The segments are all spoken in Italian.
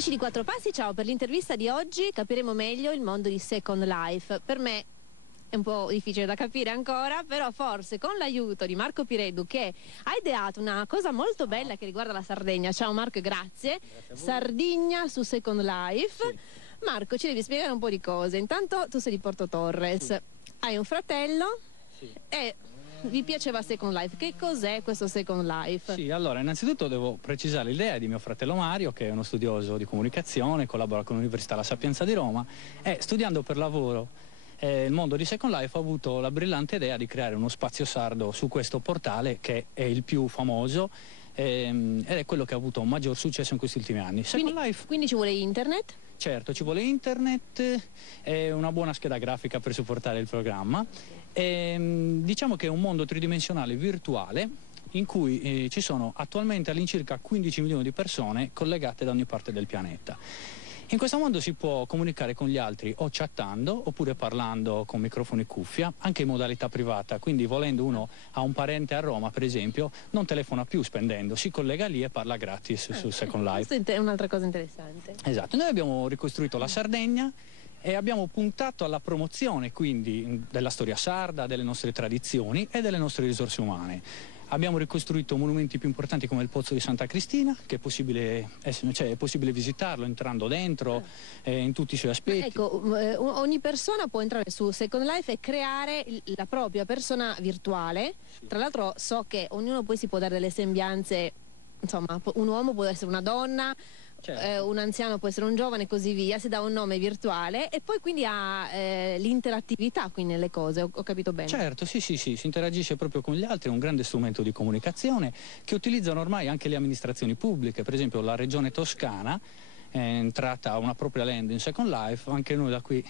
Amici di Quattro Passi, ciao. Per l'intervista di oggi capiremo meglio il mondo di Second Life. Per me è un po' difficile da capire ancora, però forse con l'aiuto di Marco Pireddu, che ha ideato una cosa molto bella che riguarda la Sardegna. Ciao Marco e grazie. Sardegna su Second Life. Sì. Marco, ci devi spiegare un po' di cose. Intanto tu sei di Porto Torres, sì. Hai un fratello, sì. E vi piaceva Second Life. Che cos'è questo Second Life? Sì, allora innanzitutto devo precisare l'idea di mio fratello Mario, che è uno studioso di comunicazione, collabora con l'Università La Sapienza di Roma e studiando per lavoro il mondo di Second Life ha avuto la brillante idea di creare uno spazio sardo su questo portale che è il più famoso ed è quello che ha avuto un maggior successo in questi ultimi anni. Quindi ci vuole internet? Certo, ci vuole internet e una buona scheda grafica per supportare il programma. Diciamo che è un mondo tridimensionale virtuale in cui ci sono attualmente all'incirca 15 milioni di persone collegate da ogni parte del pianeta. In questo mondo si può comunicare con gli altri o chattando oppure parlando con microfono e cuffia, anche in modalità privata, quindi volendo uno ha un parente a Roma per esempio, non telefona più spendendo, si collega lì e parla gratis su Second Life. Questa è un'altra cosa interessante. Esatto, noi abbiamo ricostruito la Sardegna e abbiamo puntato alla promozione quindi della storia sarda, delle nostre tradizioni e delle nostre risorse umane. Abbiamo ricostruito monumenti più importanti come il Pozzo di Santa Cristina, che è possibile visitarlo entrando dentro in tutti i suoi aspetti. Ecco, ogni persona può entrare su Second Life e creare la propria persona virtuale. Sì. Tra l'altro so che ognuno poi si può dare delle sembianze, insomma, un uomo può essere una donna, certo. Un anziano può essere un giovane e così via, si dà un nome virtuale e poi quindi ha l'interattività quindi nelle cose, ho capito bene? Certo, sì, si interagisce proprio con gli altri, è un grande strumento di comunicazione che utilizzano ormai anche le amministrazioni pubbliche, per esempio la regione Toscana è entrata a una propria land in Second Life, anche noi da qui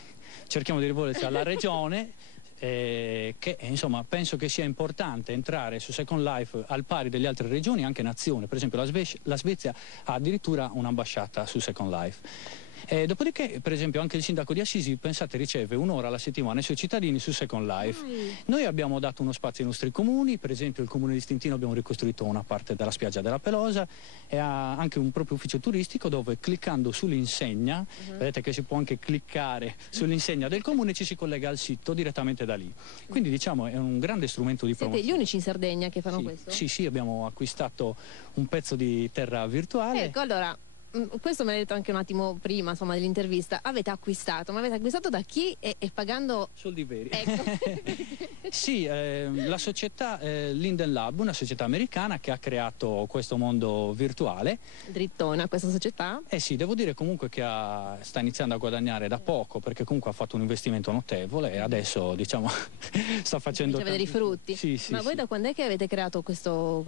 cerchiamo di rivolgerci alla regione. Che insomma penso che sia importante entrare su Second Life al pari delle altre regioni, anche nazioni, per esempio la Svezia ha addirittura un'ambasciata su Second Life. Dopodiché per esempio anche il sindaco di Assisi, pensate, riceve un'ora alla settimana i suoi cittadini su Second Life. Noi abbiamo dato uno spazio ai nostri comuni, per esempio il comune di Stintino abbiamo ricostruito una parte della spiaggia della Pelosa e ha anche un proprio ufficio turistico dove cliccando sull'insegna, vedete che si può anche cliccare sull'insegna del comune, ci si collega al sito direttamente da lì. Quindi diciamo è un grande strumento di promozione. Siete gli unici in Sardegna che fanno questo? Sì, abbiamo acquistato un pezzo di terra virtuale. Ecco, allora questo me l'hai detto anche un attimo prima, insomma, dell'intervista. Avete acquistato, ma avete acquistato da chi e pagando soldi veri? Ecco. Sì, la società Linden Lab, una società americana che ha creato questo mondo virtuale. Drittona questa società? Sì, devo dire comunque che sta iniziando a guadagnare da poco, perché comunque ha fatto un investimento notevole e adesso diciamo sta facendo vedere i frutti. Sì, ma voi da quando è che avete creato questa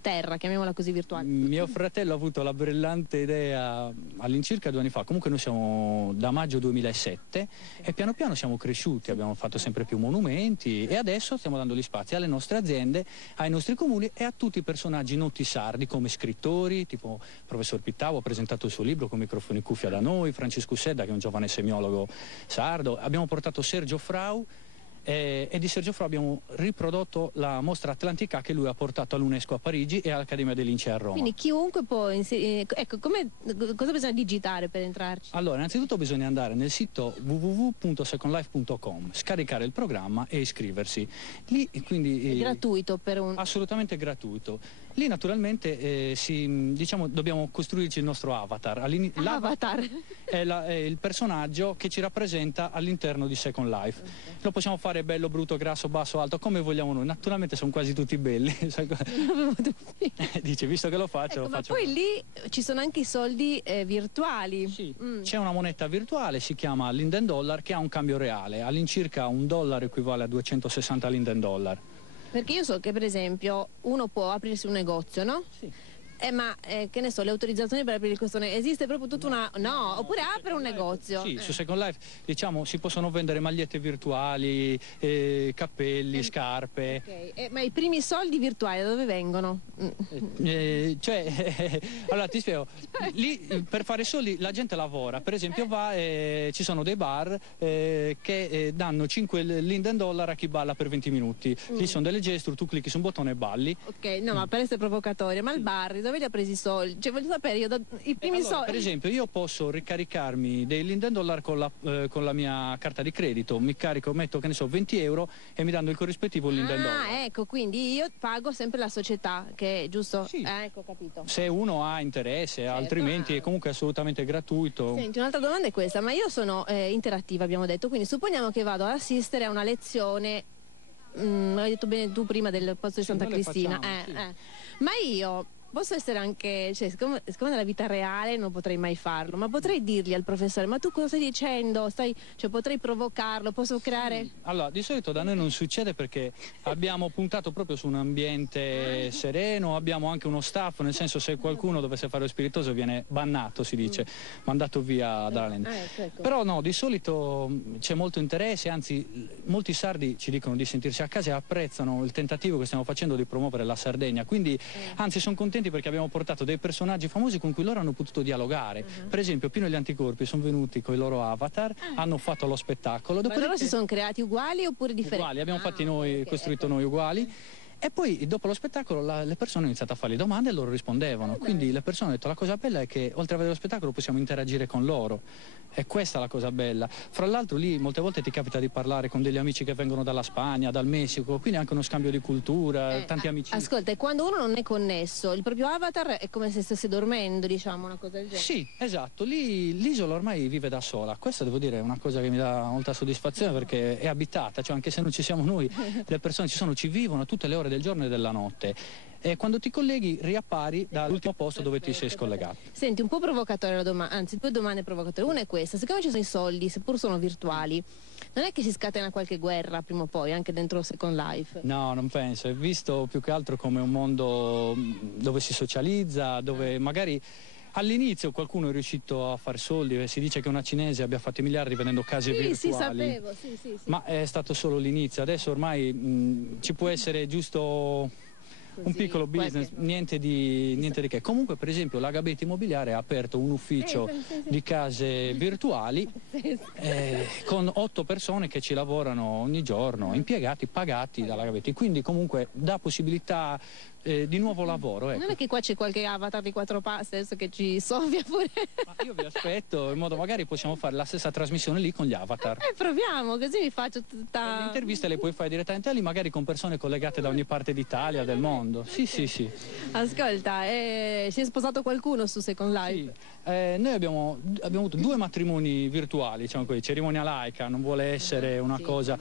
terra, chiamiamola così, virtuale? Mio fratello ha avuto la brillante idea all'incirca 2 anni fa, comunque noi siamo da maggio 2007 e piano piano siamo cresciuti, abbiamo fatto sempre più monumenti e adesso stiamo dando gli spazi alle nostre aziende, ai nostri comuni e a tutti i personaggi noti sardi come scrittori, tipo professor Pittavo ha presentato il suo libro con microfoni e cuffia da noi, Francesco Sedda che è un giovane semiologo sardo, abbiamo portato Sergio Frau e di Sergio Frau abbiamo riprodotto la mostra atlantica che lui ha portato all'UNESCO a Parigi e all'Accademia dei Lincei a Roma. Quindi chiunque può ecco, cosa bisogna digitare per entrarci? Allora, innanzitutto bisogna andare nel sito www.secondlife.com, scaricare il programma e iscriversi. Lì quindi è gratuito per un... Assolutamente gratuito. Lì naturalmente dobbiamo costruirci il nostro avatar. L'avatar è il personaggio che ci rappresenta all'interno di Second Life. Okay. Lo possiamo fare bello, brutto, grasso, basso, alto, come vogliamo noi. Naturalmente sono quasi tutti belli. Non avevo dubbi. Dice, visto che lo faccio, ecco, lo faccio. Ma poi lì ci sono anche i soldi virtuali. Sì, c'è una moneta virtuale, si chiama Linden Dollar, che ha un cambio reale. All'incirca $1 equivale a 260 Linden Dollar. Perché io so che per esempio uno può aprirsi un negozio, no? Sì. Ma che ne so, le autorizzazioni per aprire questo negozio, esiste proprio tutta una... No, oppure apre un negozio. Sì, su Second Life diciamo si possono vendere magliette virtuali, cappelli, scarpe. Okay. Ma i primi soldi virtuali da dove vengono? Allora ti spiego, lì per fare soldi la gente lavora, per esempio ci sono dei bar che danno 5 Linden Dollar a chi balla per 20 minuti. Lì sono delle gesture, tu clicchi su un bottone e balli. Ok, no, ma per essere provocatoria, ma il bar dove li ha presi i soldi? Cioè, voglio sapere, i primi allora, soldi. per esempio, io posso ricaricarmi dei Linden Dollar con la mia carta di credito, mi carico, metto, che ne so, 20 euro e mi danno il corrispettivo Linden Dollar. Ah, ecco, quindi io pago sempre la società, che è giusto? Sì. Ecco, capito. Se uno ha interesse, altrimenti è comunque assolutamente gratuito. Senti, un'altra domanda è questa, ma io sono interattiva, abbiamo detto, quindi supponiamo che vado ad assistere a una lezione, hai detto bene tu prima del pozzo di Santa Cristina, ma io posso essere anche, cioè, siccome nella vita reale non potrei mai farlo, ma potrei dirgli al professore, ma tu cosa stai dicendo? Cioè, potrei provocarlo, posso creare... Allora, di solito da noi non succede perché abbiamo puntato proprio su un ambiente sereno, abbiamo anche uno staff, nel senso, se qualcuno dovesse fare lo spiritoso viene bannato, si dice, mandato via dalla lente. Ecco. Però no, di solito c'è molto interesse, anzi molti sardi ci dicono di sentirsi a casa e apprezzano il tentativo che stiamo facendo di promuovere la Sardegna, quindi anzi sono contenti perché abbiamo portato dei personaggi famosi con cui loro hanno potuto dialogare. Per esempio Pino e gli Anticorpi sono venuti con i loro avatar, hanno fatto lo spettacolo. Ma loro si sono creati uguali oppure differenti? Uguali, abbiamo fatti noi, costruito noi uguali. E poi dopo lo spettacolo le persone hanno iniziato a fargli domande e loro rispondevano. Quindi le persone hanno detto: la cosa bella è che oltre a vedere lo spettacolo possiamo interagire con loro. E questa è la cosa bella. Fra l'altro lì molte volte ti capita di parlare con degli amici che vengono dalla Spagna, dal Messico, quindi anche uno scambio di cultura, tanti amici. Ascolta, e quando uno non è connesso, il proprio avatar è come se stesse dormendo, diciamo, una cosa del genere? Sì, esatto, lì l'isola ormai vive da sola. Questa devo dire è una cosa che mi dà molta soddisfazione perché è abitata, cioè anche se non ci siamo noi, le persone ci vivono a tutte le ore del giorno e della notte. E quando ti colleghi riappari dall'ultimo posto dove ti sei scollegato. Senti, un po' provocatoria la domanda, anzi due domande provocatorie. Una è questa: siccome ci sono i soldi, seppur sono virtuali, non è che si scatena qualche guerra prima o poi anche dentro Second Life? No, non penso, è visto più che altro come un mondo dove si socializza, dove magari all'inizio qualcuno è riuscito a fare soldi, si dice che una cinese abbia fatto i miliardi vendendo case virtuali. Sì, sapevo, sì. Ma è stato solo l'inizio, adesso ormai ci può essere giusto un piccolo business, niente di che. Comunque, per esempio, la Gabetti Immobiliare ha aperto un ufficio di case virtuali con 8 persone che ci lavorano ogni giorno, impiegati, pagati dalla Gabetti, quindi comunque dà possibilità di nuovo lavoro. Ecco. Non è che qua c'è qualche avatar di 4 passi adesso che ci soffia pure? Ma io vi aspetto, in modo magari possiamo fare la stessa trasmissione lì con gli avatar. Proviamo, così mi faccio tutta... Le interviste le puoi fare direttamente lì, magari con persone collegate da ogni parte d'Italia, del mondo. Sì. Ascolta, si è sposato qualcuno su Second Life? Sì. Noi abbiamo avuto 2 matrimoni virtuali, diciamo così, cerimonia laica, non vuole essere una cosa...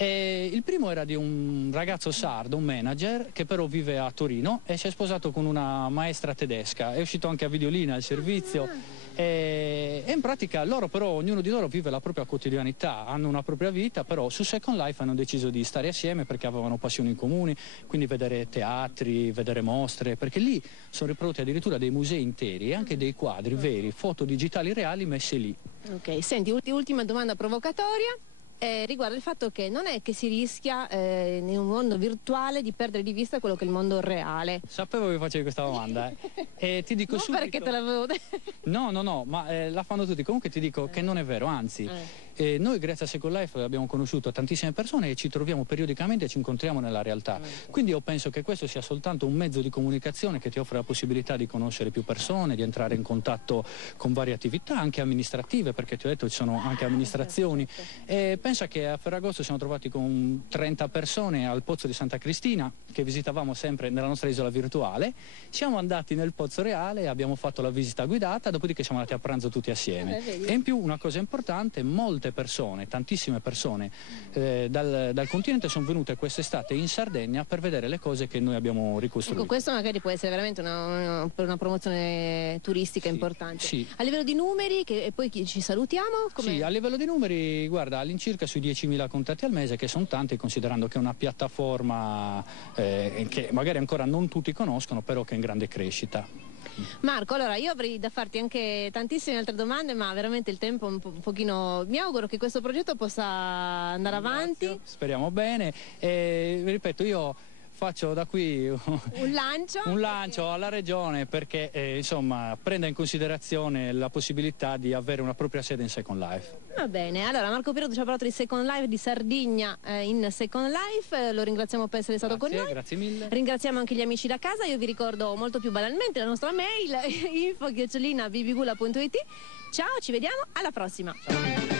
il primo era di un ragazzo sardo, un manager, che però vive a Torino e si è sposato con una maestra tedesca. È uscito anche a Videolina il servizio. E in pratica loro però, ognuno di loro vive la propria quotidianità, hanno una propria vita, però su Second Life hanno deciso di stare assieme perché avevano passioni in comune, quindi vedere teatri, vedere mostre, perché lì sono riprodotti addirittura dei musei interi e anche dei quadri veri, foto digitali reali messe lì. Ok, senti, ultima domanda provocatoria. Riguarda il fatto che non è che si rischia in un mondo virtuale di perdere di vista quello che è il mondo reale. Sapevo che facevi questa domanda e ti dico non subito... perché te l'avevo detto. No, ma la fanno tutti. Comunque ti dico che non è vero, anzi noi grazie a Second Life abbiamo conosciuto tantissime persone e ci troviamo periodicamente e ci incontriamo nella realtà. Quindi io penso che questo sia soltanto un mezzo di comunicazione che ti offre la possibilità di conoscere più persone, di entrare in contatto con varie attività, anche amministrative, perché ti ho detto ci sono anche amministrazioni. E pensa che a Ferragosto siamo trovati con 30 persone al pozzo di Santa Cristina, che visitavamo sempre nella nostra isola virtuale. Siamo andati nel pozzo reale, abbiamo fatto la visita guidata, dopodiché siamo andati a pranzo tutti assieme. E in più una cosa importante, molte persone, tantissime persone dal continente sono venute quest'estate in Sardegna per vedere le cose che noi abbiamo ricostruito. Ecco, questo magari può essere veramente una promozione turistica importante. Sì. A livello di numeri, e poi ci salutiamo? Sì, a livello di numeri, guarda, all'incirca sui 10.000 contatti al mese, che sono tanti considerando che è una piattaforma che magari ancora non tutti conoscono, però che è in grande crescita. Marco, allora io avrei da farti anche tantissime altre domande, ma veramente il tempo è un pochino... Mi auguro che questo progetto possa andare avanti. Speriamo bene. Ripeto, io faccio da qui un lancio alla Regione perché insomma prenda in considerazione la possibilità di avere una propria sede in Second Life. Va bene, allora Marco Pirodu ci ha parlato di Second Life, di Sardegna in Second Life, lo ringraziamo per essere stato con noi. Grazie mille. Ringraziamo anche gli amici da casa, io vi ricordo molto più banalmente la nostra mail info@bbgula.it. Ciao, ci vediamo alla prossima. Ciao.